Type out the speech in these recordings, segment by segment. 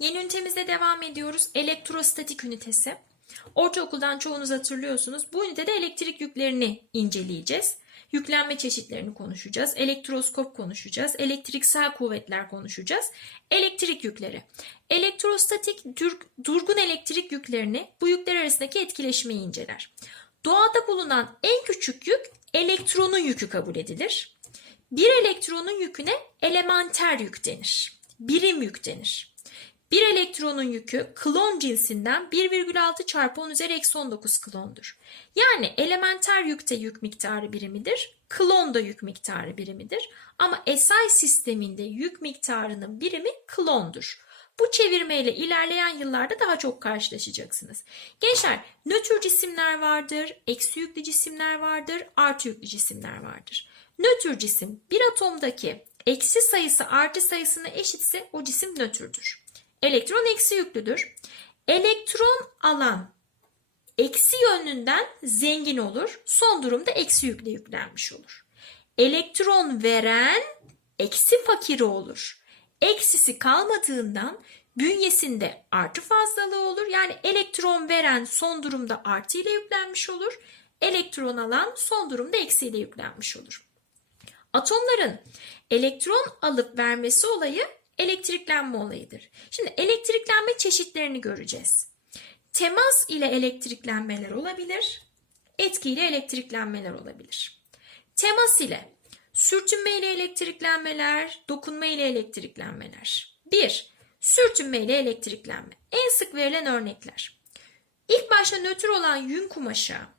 Yeni ünitemizde devam ediyoruz. Elektrostatik ünitesi. Ortaokuldan çoğunuz hatırlıyorsunuz. Bu ünitede elektrik yüklerini inceleyeceğiz. Yüklenme çeşitlerini konuşacağız. Elektroskop konuşacağız. Elektriksel kuvvetler konuşacağız. Elektrik yükleri. Elektrostatik durgun elektrik yüklerini bu yükler arasındaki etkileşmeyi inceler. Doğada bulunan en küçük yük elektronun yükü kabul edilir. Bir elektronun yüküne elementer yük denir. Birim yük denir. Bir elektronun yükü klon cinsinden 1,6 çarpı 10 üzeri eksi 19 klondur. Yani elementer yükte yük miktarı birimidir, klon da yük miktarı birimidir. Ama SI sisteminde yük miktarının birimi klondur. Bu çevirmeyle ilerleyen yıllarda daha çok karşılaşacaksınız. Gençler nötr cisimler vardır, eksi yüklü cisimler vardır, artı yüklü cisimler vardır. Nötr cisim bir atomdaki eksi sayısı artı sayısına eşitse o cisim nötrdür. Elektron eksi yüklüdür. Elektron alan eksi yönünden zengin olur. Son durumda eksi yükle yüklenmiş olur. Elektron veren eksi fakiri olur. Eksisi kalmadığından bünyesinde artı fazlalığı olur. Yani elektron veren son durumda artı ile yüklenmiş olur. Elektron alan son durumda eksi ile yüklenmiş olur. Atomların elektron alıp vermesi olayı elektriklenme olayıdır. Şimdi elektriklenme çeşitlerini göreceğiz. Temas ile elektriklenmeler olabilir, etki ile elektriklenmeler olabilir. Temas ile sürtünme ile elektriklenmeler, dokunma ile elektriklenmeler. 1. Sürtünme ile elektriklenme. En sık verilen örnekler. İlk başta nötr olan yün kumaşa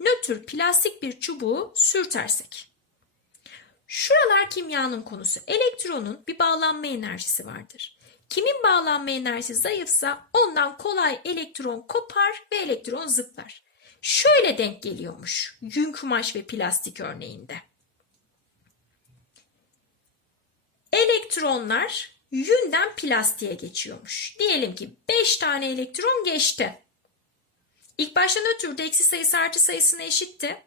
nötr plastik bir çubuğu sürtersek. Şuralar kimyanın konusu. Elektronun bir bağlanma enerjisi vardır. Kimin bağlanma enerjisi zayıfsa ondan kolay elektron kopar ve elektron zıplar. Şöyle denk geliyormuş yün kumaş ve plastik örneğinde. Elektronlar yünden plastiğe geçiyormuş. Diyelim ki 5 tane elektron geçti. İlk başta nötrde eksi sayısı artı sayısına eşitti.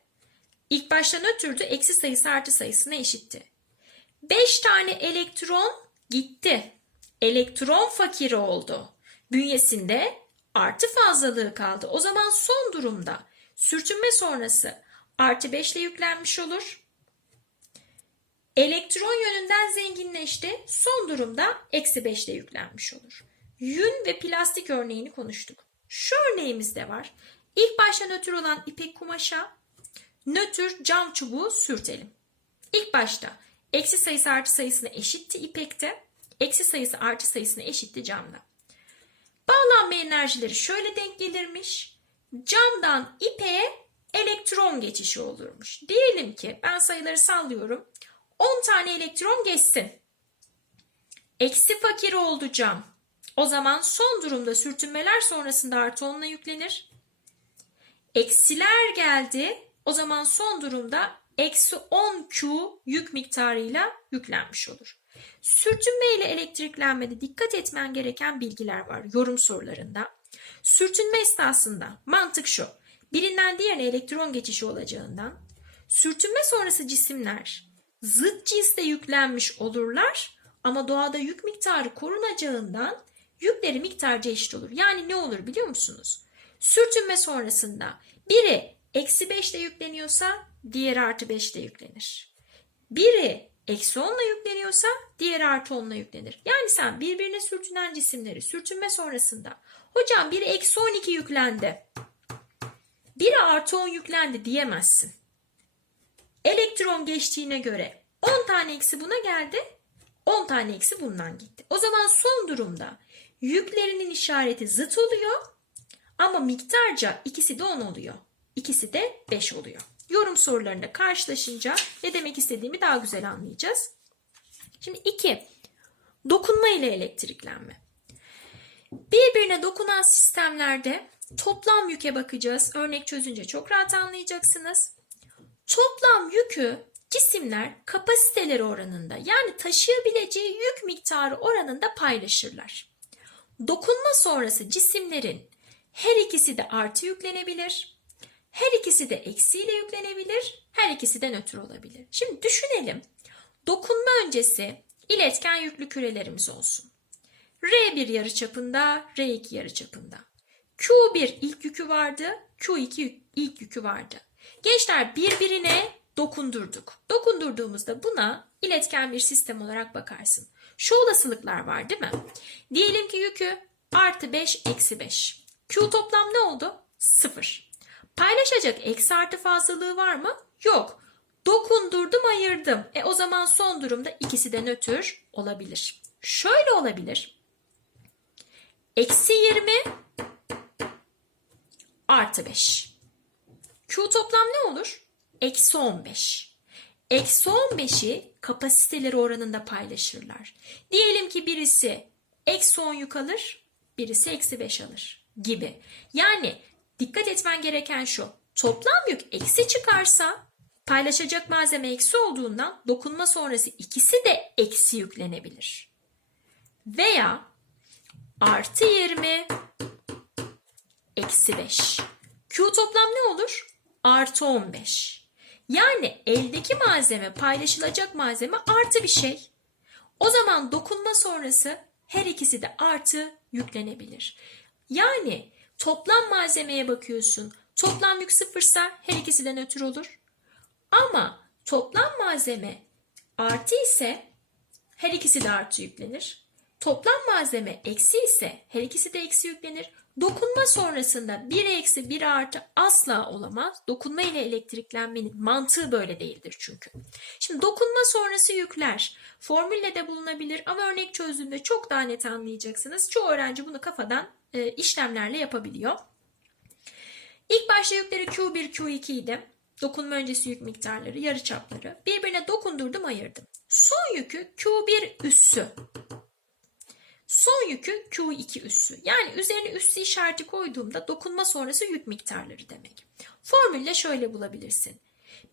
İlk başta nötrdü eksi sayısı artı sayısına eşitti. 5 tane elektron gitti. Elektron fakiri oldu. Bünyesinde artı fazlalığı kaldı. O zaman son durumda sürtünme sonrası artı 5 ile yüklenmiş olur. Elektron yönünden zenginleşti. Son durumda eksi 5 ile yüklenmiş olur. Yün ve plastik örneğini konuştuk. Şu örneğimiz de var. İlk başta nötr olan ipek kumaşa nötr cam çubuğu sürtelim. İlk başta eksi sayısı artı sayısına eşitti ipekte. Eksi sayısı artı sayısına eşitti camda. Bağlanma enerjileri şöyle denk gelirmiş. Camdan ipeğe elektron geçişi olurmuş. Diyelim ki ben sayıları sallıyorum. 10 tane elektron geçsin. Eksi fakir oldu cam. O zaman son durumda sürtünmeler sonrasında artı 10'la yüklenir. Eksiler geldi. O zaman son durumda eksi 10 Q yük miktarıyla yüklenmiş olur. Sürtünme ile elektriklenmede dikkat etmen gereken bilgiler var yorum sorularında. Sürtünme esnasında mantık şu. Birinden diğerine elektron geçişi olacağından sürtünme sonrası cisimler zıt cinsle yüklenmiş olurlar ama doğada yük miktarı korunacağından yükleri miktarca eşit olur. Yani ne olur biliyor musunuz? Sürtünme sonrasında biri eksi 5 ile yükleniyorsa diğeri artı 5 ile yüklenir. Biri eksi 10 ile yükleniyorsa diğeri artı 10 ile yüklenir. Yani sen birbirine sürtünen cisimleri sürtünme sonrasında hocam biri eksi 12 yüklendi. Biri artı 10 yüklendi diyemezsin. Elektron geçtiğine göre 10 tane eksi buna geldi. 10 tane eksi bundan gitti. O zaman son durumda yüklerinin işareti zıt oluyor ama miktarca ikisi de 10 oluyor. İkisi de 5 oluyor. Yorum sorularında karşılaşınca ne demek istediğimi daha güzel anlayacağız. Şimdi 2. Dokunma ile elektriklenme. Birbirine dokunan sistemlerde toplam yüke bakacağız. Örnek çözünce çok rahat anlayacaksınız. Toplam yükü cisimler kapasiteleri oranında yani taşıyabileceği yük miktarı oranında paylaşırlar. Dokunma sonrası cisimlerin her ikisi de artı yüklenebilir. Her ikisi de eksiyle yüklenebilir. Her ikisi de nötr olabilir. Şimdi düşünelim. Dokunma öncesi iletken yüklü kürelerimiz olsun. R1 yarıçapında, R2 yarıçapında. Q1 ilk yükü vardı, Q2 yük- ilk yükü vardı. Gençler birbirine dokundurduk. Dokundurduğumuzda buna iletken bir sistem olarak bakarsın. Şu olasılıklar var değil mi? Diyelim ki yükü artı 5 eksi 5. Q toplam ne oldu? 0. Paylaşacak eksi artı fazlalığı var mı? Yok. Dokundurdum ayırdım. E o zaman son durumda ikisi de nötr olabilir. Şöyle olabilir. Eksi 20 artı 5. Q toplam ne olur? Eksi 15. Eksi 15'i kapasiteleri oranında paylaşırlar. Diyelim ki birisi eksi 10 yük alır, birisi eksi 5 alır gibi. Yani dikkat etmen gereken şu. Toplam yük eksi çıkarsa paylaşacak malzeme eksi olduğundan dokunma sonrası ikisi de eksi yüklenebilir. Veya artı 20 eksi 5. Q toplam ne olur? Artı 15. Yani eldeki malzeme paylaşılacak malzeme artı bir şey. O zaman dokunma sonrası her ikisi de artı yüklenebilir. Yani toplam malzemeye bakıyorsun. Toplam yük sıfırsa her ikisi de nötr olur. Ama toplam malzeme artı ise her ikisi de artı yüklenir. Toplam malzeme eksi ise her ikisi de eksi yüklenir. Dokunma sonrasında 1 eksi 1 artı asla olamaz. Dokunma ile elektriklenmenin mantığı böyle değildir çünkü. Şimdi dokunma sonrası yükler formülle de bulunabilir ama örnek çözdüğümde çok daha net anlayacaksınız. Çoğu öğrenci bunu kafadan e, işlemlerle yapabiliyor. İlk başta yükleri Q1, Q2 idi. Dokunma öncesi yük miktarları, yarıçapları. Birbirine dokundurdum, ayırdım. Son yükü Q1 üssü. Son yükü Q2 üssü. Yani üzerine üssü işareti koyduğumda dokunma sonrası yük miktarları demek. Formülle şöyle bulabilirsin.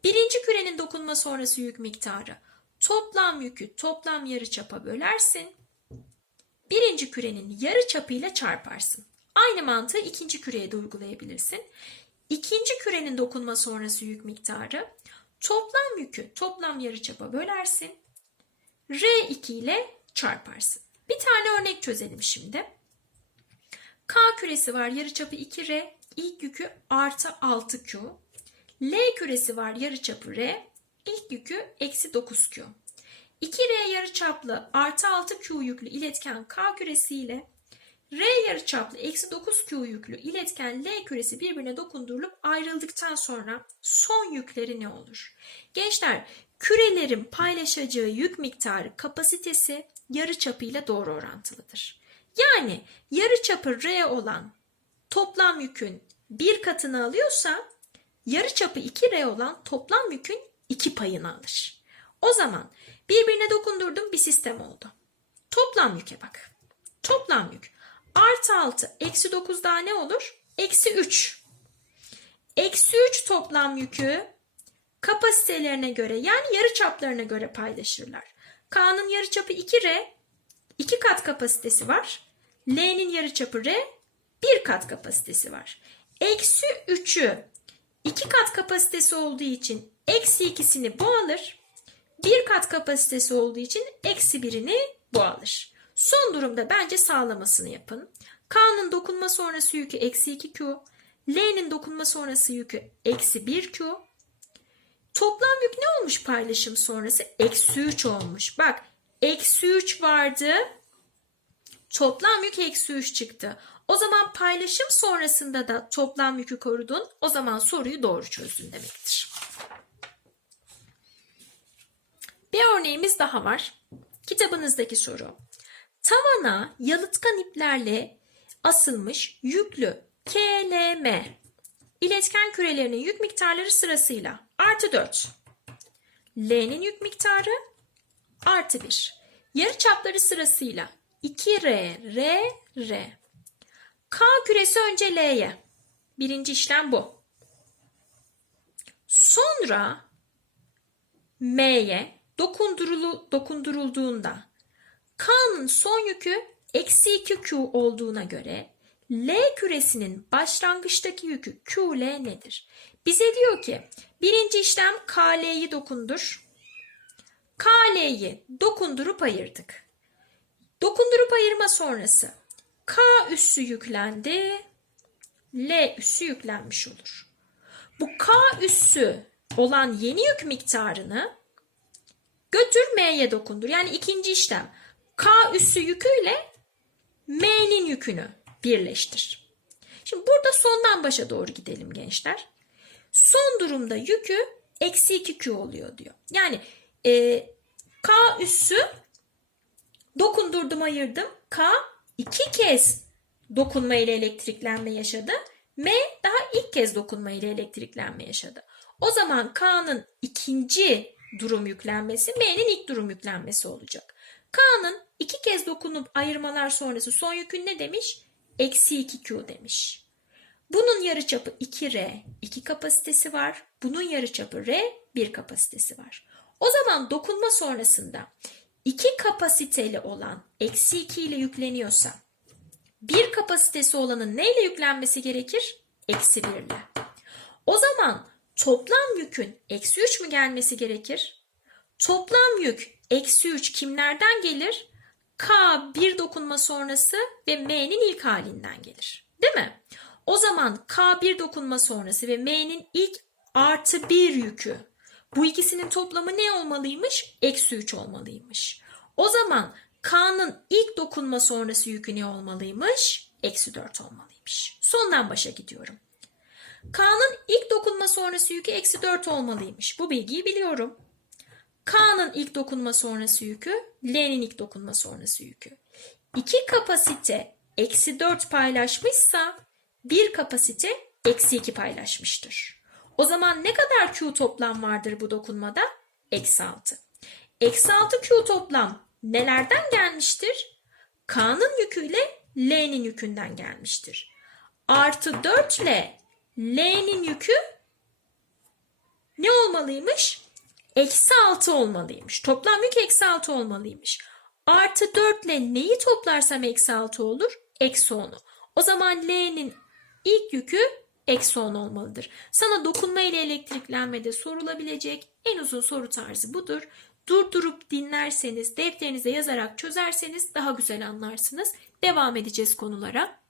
Birinci kürenin dokunma sonrası yük miktarı. Toplam yükü toplam yarıçapa bölersin. Birinci kürenin yarıçapıyla çarparsın. Aynı mantığı ikinci küreye de uygulayabilirsin. İkinci kürenin dokunma sonrası yük miktarı. Toplam yükü toplam yarıçapa bölersin. R2 ile çarparsın. Bir tane örnek çözelim şimdi. K küresi var yarıçapı 2R. İlk yükü artı 6Q. L küresi var yarıçapı R. İlk yükü eksi 9Q. 2R yarıçaplı artı 6Q yüklü iletken K küresi ile R yarıçaplı eksi 9Q yüklü iletken L küresi birbirine dokundurulup ayrıldıktan sonra son yükleri ne olur? Gençler kürelerin paylaşacağı yük miktarı kapasitesi yarıçapıyla doğru orantılıdır. Yani yarıçapı R olan toplam yükün bir katını alıyorsa yarıçapı 2R olan toplam yükün iki payını alır. O zaman birbirine dokundurdum bir sistem oldu. Toplam yüke bak. Toplam yük. Artı 6 eksi 9 daha ne olur? Eksi 3. Eksi 3 toplam yükü kapasitelerine göre yani yarı çaplarına göre paylaşırlar. K'nın yarıçapı 2R, 2 kat kapasitesi var. L'nin yarıçapı R, 1 kat kapasitesi var. Eksi 3'ü 2 kat kapasitesi olduğu için eksi ikisini bu alır. 1 kat kapasitesi olduğu için eksi birini bu alır. Son durumda bence sağlamasını yapın. K'nın dokunma sonrası yükü eksi 2Q. L'nin dokunma sonrası yükü eksi 1Q. Toplam yük ne olmuş paylaşım sonrası? Eksi 3 olmuş. Bak eksi 3 vardı. Toplam yük eksi 3 çıktı. O zaman paylaşım sonrasında da toplam yükü korudun. O zaman soruyu doğru çözdün demektir. Bir örneğimiz daha var. Kitabınızdaki soru. Tavana yalıtkan iplerle asılmış yüklü KLM iletken kürelerinin yük miktarları sırasıyla artı 4. L'nin yük miktarı artı 1. Yarı çapları sırasıyla 2R, R, R. K küresi önce L'ye. Birinci işlem bu. Sonra M'ye dokundurulu, dokundurulduğunda K'nın son yükü eksi 2Q olduğuna göre L küresinin başlangıçtaki yükü QL nedir? Bize diyor ki birinci işlem KL'yi dokundur. KL'yi dokundurup ayırdık. Dokundurup ayırma sonrası K üssü yüklendi. L üssü yüklenmiş olur. Bu K üssü olan yeni yük miktarını götür M'ye dokundur. Yani ikinci işlem. K üssü yüküyle M'nin yükünü birleştir. Şimdi burada sondan başa doğru gidelim gençler. Son durumda yükü eksi 2Q oluyor diyor. Yani e, K üssü dokundurdum ayırdım. K iki kez dokunma ile elektriklenme yaşadı. M daha ilk kez dokunma ile elektriklenme yaşadı. O zaman K'nın ikinci durum yüklenmesi M'nin ilk durum yüklenmesi olacak. K'nın iki kez dokunup ayırmalar sonrası son yükün ne demiş? Eksi 2Q demiş. Bunun yarıçapı 2R, 2 kapasitesi var. Bunun yarıçapı R, 1 kapasitesi var. O zaman dokunma sonrasında 2 kapasiteli olan eksi 2 ile yükleniyorsa bir kapasitesi olanın neyle yüklenmesi gerekir? Eksi 1 ile. O zaman toplam yükün eksi 3 mü gelmesi gerekir? Toplam yük eksi 3 kimlerden gelir? K bir dokunma sonrası ve M'nin ilk halinden gelir. Değil mi? O zaman K bir dokunma sonrası ve M'nin ilk artı bir yükü. Bu ikisinin toplamı ne olmalıymış? Eksi 3 olmalıymış. O zaman K'nın ilk dokunma sonrası yükü ne olmalıymış? Eksi 4 olmalıymış. Sondan başa gidiyorum. K'nın ilk dokunma sonrası yükü eksi 4 olmalıymış. Bu bilgiyi biliyorum. K'nın ilk dokunma sonrası yükü, L'nin ilk dokunma sonrası yükü. İki kapasite eksi 4 paylaşmışsa bir kapasite eksi 2 paylaşmıştır. O zaman ne kadar Q toplam vardır bu dokunmada? Eksi 6. Eksi 6 Q toplam nelerden gelmiştir? K'nın yüküyle L'nin yükünden gelmiştir. Artı 4 ile L'nin yükü ne olmalıymış? Eksi 6 olmalıymış. Toplam yük eksi 6 olmalıymış. Artı 4 ile neyi toplarsam eksi 6 olur? Eksi 10'u. O zaman L'nin ilk yükü eksi 10 olmalıdır. Sana dokunma ile elektriklenmede sorulabilecek en uzun soru tarzı budur. Durdurup dinlerseniz, defterinize yazarak çözerseniz daha güzel anlarsınız. Devam edeceğiz konulara.